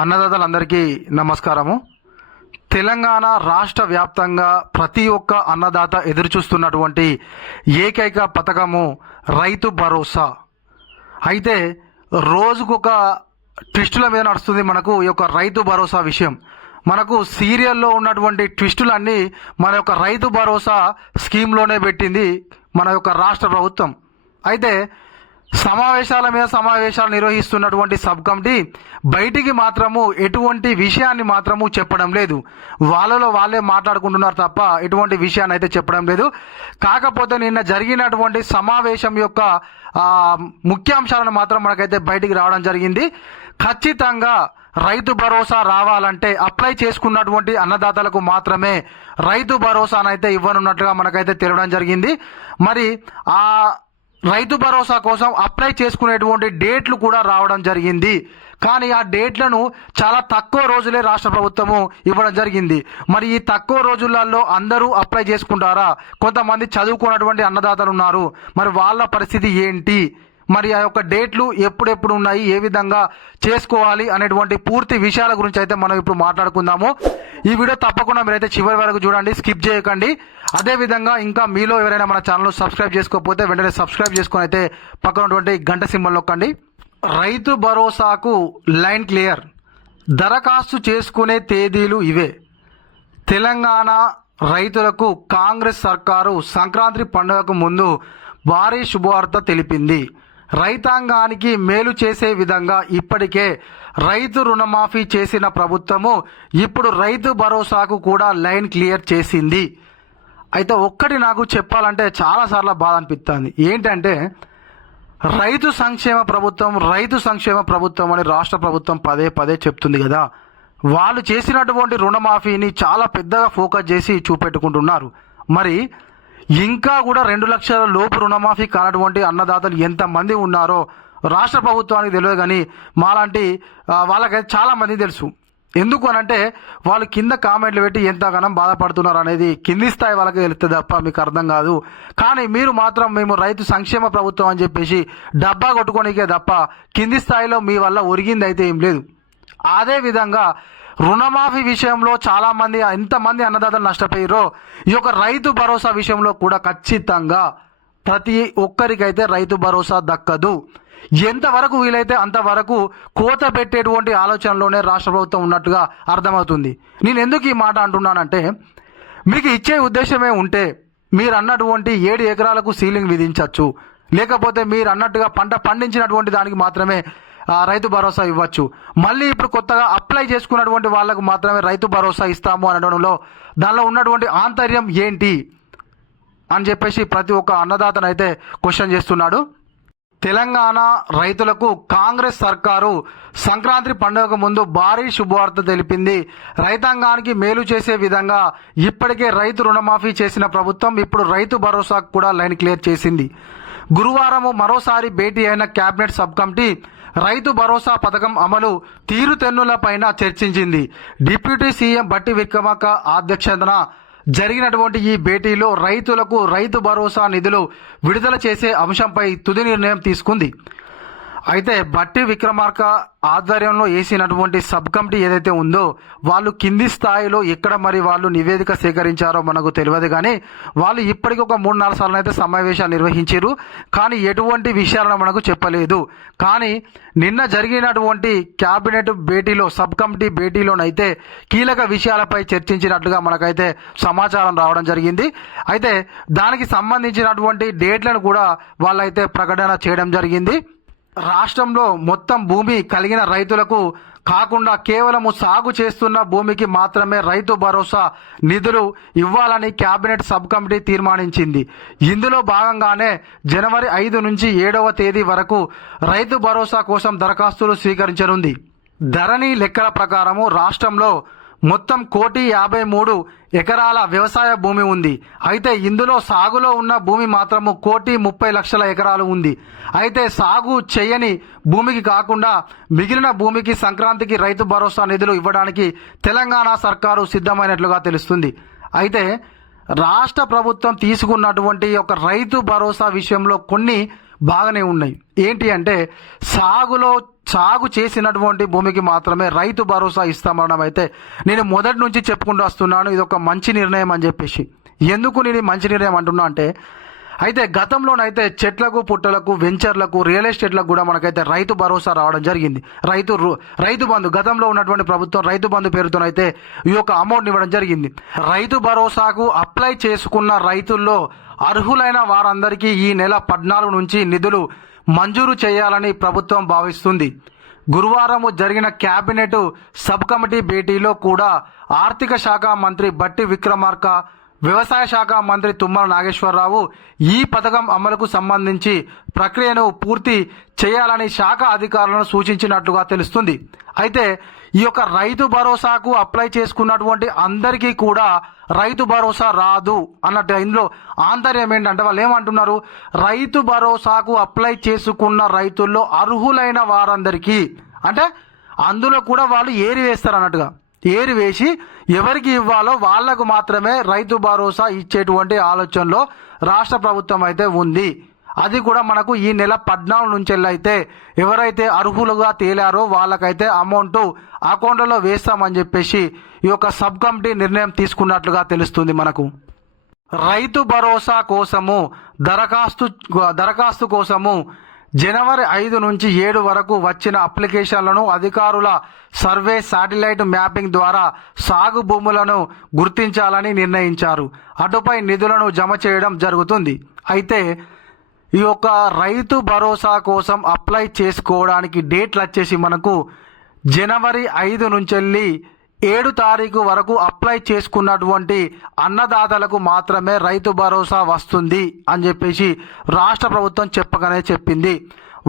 అన్నదాతలందరికీ నమస్కారము. తెలంగాణ రాష్ట్ర వ్యాప్తంగా ప్రతి ఒక్క అన్నదాత ఎదురుచూస్తున్నటువంటి ఏకైక పథకము రైతు భరోసా. అయితే రోజుకొక ట్విస్టుల మీద నడుస్తుంది మనకు ఈ యొక్క రైతు భరోసా విషయం. మనకు సీరియల్లో ఉన్నటువంటి ట్విస్టులన్నీ మన యొక్క రైతు భరోసా స్కీమ్లోనే పెట్టింది మన యొక్క రాష్ట్ర ప్రభుత్వం. అయితే సమావేశాల మీద సమావేశాలు నిర్వహిస్తున్నటువంటి సబ్ కమిటీ బయటికి మాత్రము ఎటువంటి విషయాన్ని మాత్రము చెప్పడం లేదు. వాళ్ళలో వాళ్ళే మాట్లాడుకుంటున్నారు తప్ప ఎటువంటి విషయాన్ని అయితే చెప్పడం లేదు. కాకపోతే నిన్న జరిగినటువంటి సమావేశం యొక్క ముఖ్యాంశాలను మాత్రం మనకైతే బయటికి రావడం జరిగింది. ఖచ్చితంగా రైతు భరోసా రావాలంటే అప్లై చేసుకున్నటువంటి అన్నదాతలకు మాత్రమే రైతు భరోసానైతే ఇవ్వనున్నట్లుగా మనకైతే తెలియడం జరిగింది. మరి ఆ రైతు భరోసా కోసం అప్లై చేసుకునేటువంటి డేట్లు కూడా రావడం జరిగింది. కానీ ఆ డేట్లను చాలా తక్కువ రోజులే రాష్ట్ర ప్రభుత్వము ఇవ్వడం జరిగింది. మరి ఈ తక్కువ రోజులలో అందరూ అప్లై చేసుకుంటారా? కొంతమంది చదువుకున్నటువంటి అన్నదాతలు ఉన్నారు, మరి వాళ్ళ పరిస్థితి ఏంటి? మరి ఆ యొక్క డేట్లు ఎప్పుడెప్పుడు ఉన్నాయి, ఏ విధంగా చేసుకోవాలి అనేటువంటి పూర్తి విషయాల గురించి అయితే మనం ఇప్పుడు మాట్లాడుకుందాము. ఈ వీడియో తప్పకుండా మీరైతే చివరి వరకు చూడండి, స్కిప్ చేయకండి. అదేవిధంగా ఇంకా మీలో ఎవరైనా మన ఛానల్ సబ్స్క్రైబ్ చేసుకోకపోతే వెంటనే సబ్స్క్రైబ్ చేసుకొని అయితే పక్కన ఉన్నటువంటి గంట సింబల్ నొక్కండి. రైతు భరోసాకు లైన్ క్లియర్. దరఖాస్తు చేసుకునే తేదీలు ఇవే. తెలంగాణ రైతులకు కాంగ్రెస్ సర్కారు సంక్రాంతి పండుగకు ముందు భారీ శుభవార్త తెలిపింది. రైతాంగానికి మేలు చేసే విధంగా ఇప్పటికే రైతు రుణమాఫీ చేసిన ప్రభుత్వము ఇప్పుడు రైతు భరోసాకు కూడా లైన్ క్లియర్ చేసింది. అయితే ఒక్కటి నాకు చెప్పాలంటే చాలాసార్లు బాధ అనిపిస్తుంది. ఏంటంటే రైతు సంక్షేమ ప్రభుత్వం అని రాష్ట్ర ప్రభుత్వం పదే పదే చెప్తుంది కదా. వాళ్ళు చేసినటువంటి రుణమాఫీని చాలా పెద్దగా ఫోకస్ చేసి చూపెట్టుకుంటున్నారు. మరి ఇంకా కూడా 2 లక్షల లోపు రుణమాఫీ కానటువంటి అన్నదాతలు ఎంతమంది ఉన్నారో రాష్ట్ర ప్రభుత్వానికి తెలియదు, కానీ మాలాంటి వాళ్ళకైతే చాలా మంది తెలుసు. ఎందుకు అనంటే వాళ్ళు కింద కామెంట్లు పెట్టి ఎంతగానో బాధపడుతున్నారు అనేది కింది స్థాయి వాళ్ళకి తెలుస్తుంది తప్ప మీకు అర్థం కాదు. కానీ మీరు మాత్రం మేము రైతు సంక్షేమ ప్రభుత్వం అని చెప్పేసి డబ్బా కొట్టుకోనికే తప్ప కింది స్థాయిలో మీ వల్ల ఒరిగింది అయితే ఏం లేదు. అదేవిధంగా రుణమాఫీ విషయంలో చాలా మంది ఎంతమంది అన్నదాతలు నష్టపోయారో ఈ యొక్క రైతు భరోసా విషయంలో కూడా ఖచ్చితంగా ప్రతి ఒక్కరికైతే రైతు భరోసా దక్కదు. ఎంతవరకు వీలైతే అంతవరకు కోత పెట్టేటువంటి ఆలోచనలోనే రాష్ట్ర ప్రభుత్వం ఉన్నట్టుగా అర్థమవుతుంది. నేను ఎందుకు ఈ మాట అంటున్నానంటే మీకు ఇచ్చే ఉద్దేశమే ఉంటే మీరు అన్నటువంటి 7 ఎకరాలకు సీలింగ్ విధించవచ్చు, లేకపోతే మీరు అన్నట్టుగా పంట పండించినటువంటి దానికి మాత్రమే రైతు భరోసా ఇవ్వచ్చు. మళ్ళీ ఇప్పుడు కొత్తగా అప్లై చేసుకున్నటువంటి వాళ్ళకు మాత్రమే రైతు భరోసా ఇస్తాము అనడంలో దానిలో ఉన్నటువంటి ఆంతర్యం ఏంటి అని చెప్పేసి ప్రతి ఒక్క అన్నదాతనైతే క్వశ్చన్ చేస్తున్నాడు. తెలంగాణ రైతులకు కాంగ్రెస్ సర్కారు సంక్రాంతి పండుగకు ముందు భారీ శుభవార్త తెలిపింది. రైతాంగానికి మేలు చేసే విధంగా ఇప్పటికే రైతు రుణమాఫీ చేసిన ప్రభుత్వం ఇప్పుడు రైతు భరోసాకు కూడా లైన్ క్లియర్ చేసింది. గురువారం మరోసారి భేటీ అయిన cabinet sub committee Rythu Bharosa పథకం అమలు తీరుతెన్నులపైన చర్చించింది. డిప్యూటీ సీఎం బట్టి విక్రమార్క అధ్యక్షతన జరిగినటువంటి ఈ భేటీలో రైతులకు రైతు భరోసా నిధులు విడుదల చేసే అంశంపై తుది నిర్ణయం తీసుకుంది. అయితే బట్టి విక్రమార్క ఆధ్వర్యంలో వేసినటువంటి సబ్ కమిటీ ఏదైతే ఉందో వాళ్ళు కింది స్థాయిలో ఎక్కడ మరి వాళ్ళు నివేదిక సేకరించారో మనకు తెలియదు, కానీ వాళ్ళు ఇప్పటికీ ఒక 3-4 సార్లు అయితే సమావేశాలు నిర్వహించారు, కానీ ఎటువంటి విషయాలను మనకు చెప్పలేదు. కానీ నిన్న జరిగినటువంటి క్యాబినెట్ భేటీలో సబ్ కమిటీ భేటీలోనైతే కీలక విషయాలపై చర్చించినట్లుగా మనకైతే సమాచారం రావడం జరిగింది. అయితే దానికి సంబంధించినటువంటి డేట్లను కూడా వాళ్ళైతే ప్రకటన చేయడం జరిగింది. రాష్ట్రంలో మొత్తం భూమి కలిగిన రైతులకు కాకుండా కేవలము సాగు చేస్తున్న భూమికి మాత్రమే రైతు భరోసా నిధులు ఇవ్వాలని కేబినెట్ సబ్ కమిటీ తీర్మానించింది. ఇందులో భాగంగానే జనవరి 5 నుంచి 7వ తేదీ వరకు రైతు భరోసా కోసం దరఖాస్తులు స్వీకరించనుంది. ధరణి లెక్కల ప్రకారము రాష్ట్రంలో మొత్తం 1,53 ఎకరాల వ్యవసాయ భూమి ఉంది. అయితే ఇందులో సాగులో ఉన్న భూమి మాత్రము 1,30,00,000 ఎకరాలు ఉంది. అయితే సాగు చేయని భూమికి కాకుండా మిగిలిన భూమికి సంక్రాంతికి రైతు భరోసా నిధులు ఇవ్వడానికి తెలంగాణ సర్కారు సిద్ధమైనట్లుగా తెలుస్తుంది. అయితే రాష్ట్ర ప్రభుత్వం తీసుకున్నటువంటి ఒక రైతు భరోసా విషయంలో కొన్ని బాగానే ఉన్నాయి. ఏంటి అంటే సాగు చేసినటువంటి భూమికి మాత్రమే రైతు భరోసా ఇస్తామనడం అయితే నేను మొదటి నుంచి చెప్పుకుంటూ వస్తున్నాను. ఇది ఒక మంచి నిర్ణయం అని చెప్పేసి. ఎందుకు నేను ఈ మంచి నిర్ణయం అంటున్నా అంటే, అయితే గతంలోనైతే చెట్లకు పుట్టలకు వెంచర్లకు రియల్ ఎస్టేట్లకు కూడా మనకైతే రైతు భరోసా రావడం జరిగింది. రైతు బంధు, గతంలో ఉన్నటువంటి ప్రభుత్వం రైతు బంధు పేరుతోనైతే ఈ యొక్క అమౌంట్ ఇవ్వడం జరిగింది. రైతు భరోసాకు అప్లై చేసుకున్న రైతుల్లో అర్హులైన వారందరికీ ఈ నెల 14 నుంచి నిధులు మంజూరు చేయాలని ప్రభుత్వం భావిస్తుంది. గురువారం జరిగిన కేబినెట్ సబ్ కమిటీ భేటీలో కూడా ఆర్థిక శాఖ మంత్రి బట్టి విక్రమార్క, వ్యవసాయ శాఖ మంత్రి తుమ్మల నాగేశ్వరరావు ఈ పథకం అమలుకు సంబంధించి ప్రక్రియను పూర్తి చేయాలని శాఖ అధికారులను సూచించినట్లుగా తెలుస్తుంది. అయితే ఈ యొక్క రైతు భరోసాకు అప్లై చేసుకున్నటువంటి అందరికీ కూడా రైతు భరోసా రాదు అన్నట్టు. ఇందులో ఆంతర్యం ఏంటంటే వాళ్ళు ఏమంటున్నారు, రైతు భరోసాకు అప్లై చేసుకున్న రైతుల్లో అర్హులైన వారందరికీ అంటే అందులో కూడా వాళ్ళు ఏరి వేస్తారు అన్నట్టుగా. ఏరి వేసి ఎవరికి ఇవ్వాలో వాళ్లకు మాత్రమే రైతు భరోసా ఇచ్చేటువంటి ఆలోచనలో రాష్ట్ర ప్రభుత్వం అయితే ఉంది. అది కూడా మనకు ఈ నెల 14 నుంచి అయితే ఎవరైతే అర్హులుగా తేలారో వాళ్ళకైతే అమౌంట్ అకౌంట్లలో వేస్తామని చెప్పేసి ఈ యొక్క సబ్ కమిటీ నిర్ణయం తీసుకున్నట్లుగా తెలుస్తుంది మనకు. రైతు భరోసా కోసము దరఖాస్తు కోసము జనవరి 5 నుంచి 7 వరకు వచ్చిన అప్లికేషన్లను అధికారుల సర్వే శాటిలైట్ మ్యాపింగ్ ద్వారా సాగు భూములను గుర్తించాలని నిర్ణయించారు. అటుపై నిధులను జమ చేయడం జరుగుతుంది. అయితే ఈ యొక్క రైతు భరోసా కోసం అప్లై చేసుకోవడానికి డేట్లు వచ్చేసి మనకు జనవరి 5 నుంచి 7 తారీఖు వరకు అప్లై చేసుకున్నటువంటి అన్నదాతలకు మాత్రమే రైతు భరోసా వస్తుంది అని చెప్పేసి రాష్ట్ర ప్రభుత్వం చెప్పగానే చెప్పింది.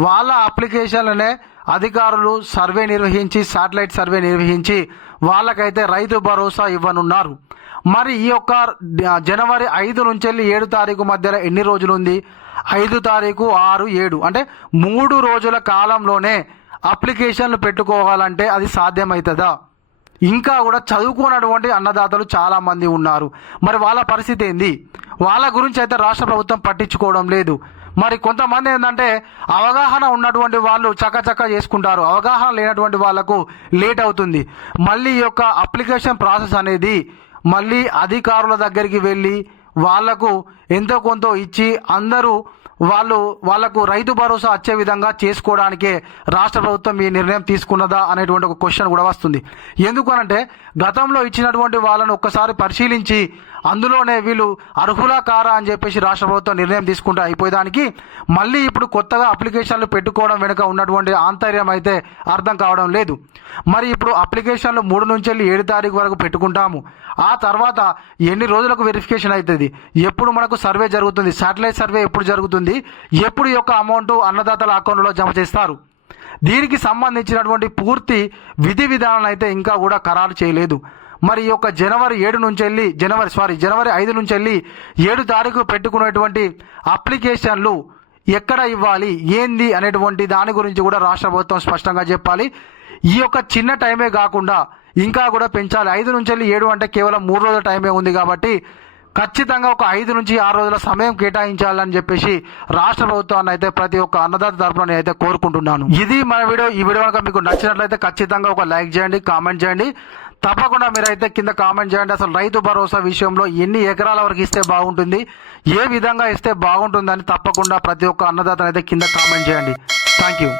వాళ్ళ అప్లికేషన్లనే అధికారులు సర్వే నిర్వహించి శాటిలైట్ సర్వే నిర్వహించి వాళ్ళకైతే రైతు భరోసా ఇవ్వనున్నారు. మరి ఈ యొక్క జనవరి 5 నుంచి 7 తారీఖు మధ్యలో ఎన్ని రోజులు ఉంది? 5 తారీఖు 6, 7 అంటే 3 రోజుల కాలంలోనే అప్లికేషన్లు పెట్టుకోవాలంటే అది సాధ్యమవుతుందా? ఇంకా కూడా చదువుకున్నటువంటి అన్నదాతలు చాలా మంది ఉన్నారు. మరి వాళ్ళ పరిస్థితి ఏంది? వాళ్ళ గురించి అయితే రాష్ట్ర ప్రభుత్వం పట్టించుకోవడం లేదు. మరి కొంతమంది ఏంటంటే అవగాహన ఉన్నటువంటి వాళ్ళు చక్కచక్క చేసుకుంటారు, అవగాహన లేనటువంటి వాళ్ళకు లేట్ అవుతుంది. మళ్ళీ ఈ యొక్క అప్లికేషన్ ప్రాసెస్ అనేది మళ్ళీ అధికారుల దగ్గరికి వెళ్ళి వాళ్లకు ఎంతో కొంత ఇచ్చి అందరూ వాళ్లకు రైతు భరోసా వచ్చే విధంగా చేసుకోవడానికే రాష్ట్ర ప్రభుత్వం ఈ నిర్ణయం తీసుకున్నదా అనేటువంటి ఒక క్వశ్చన్ కూడా వస్తుంది. ఎందుకనంటే గతంలో ఇచ్చినటువంటి వాళ్ళను ఒక్కసారి పరిశీలించి అందులోనే వీళ్ళు అర్హులా కారా అని చెప్పేసి రాష్ట్ర ప్రభుత్వం నిర్ణయం తీసుకుంటే అయిపోయేదానికి మళ్ళీ ఇప్పుడు కొత్తగా అప్లికేషన్లు పెట్టుకోవడం వెనుక ఉన్నటువంటి ఆంతర్యం అయితే అర్థం కావడం లేదు. మరి ఇప్పుడు అప్లికేషన్లు 3 నుంచి 7 తారీఖు వరకు పెట్టుకుంటాము. ఆ తర్వాత ఎన్ని రోజులకు వెరిఫికేషన్ అవుతుంది? ఎప్పుడు మనకు సర్వే జరుగుతుంది? శాటిలైట్ సర్వే ఎప్పుడు జరుగుతుంది? ఎప్పుడు ఈ యొక్క అమౌంట్ అన్నదాతల అకౌంట్లో జమ చేస్తారు? దీనికి సంబంధించినటువంటి పూర్తి విధి విధానాలను అయితే ఇంకా కూడా ఖరారు చేయలేదు. మరి ఈ యొక్క జనవరి 5 నుంచి 7 తారీఖు పెట్టుకునేటువంటి అప్లికేషన్లు ఎక్కడ ఇవ్వాలి, ఏంది అనేటువంటి దాని గురించి కూడా రాష్ట్ర ప్రభుత్వం స్పష్టంగా చెప్పాలి. ఈ యొక్క చిన్న టైమే కాకుండా ఇంకా కూడా పెంచాలి. 5 నుంచి 7 అంటే కేవలం 3 రోజుల టైమే ఉంది కాబట్టి ఖచ్చితంగా ఒక 5 నుంచి 6 రోజుల సమయం కేటాయించాలని చెప్పేసి రాష్ట్ర ప్రభుత్వాన్ని అయితే ప్రతి ఒక్క అన్నదాత తరపున నేను అయితే కోరుకుంటున్నాను. ఇది మన వీడియో. ఈ వీడియో కనుక మీకు నచ్చినట్లయితే ఖచ్చితంగా ఒక లైక్ చేయండి, కామెంట్ చేయండి. తప్పకుండా మీరైతే కింద కామెంట్ చేయండి. అసలు రైతు భరోసా విషయంలో ఎన్ని ఎకరాల వరకు ఇస్తే బాగుంటుంది, ఏ విధంగా ఇస్తే బాగుంటుందని తప్పకుండా ప్రతి ఒక్క అన్నదాతనైతే కింద కామెంట్ చేయండి. Thank you.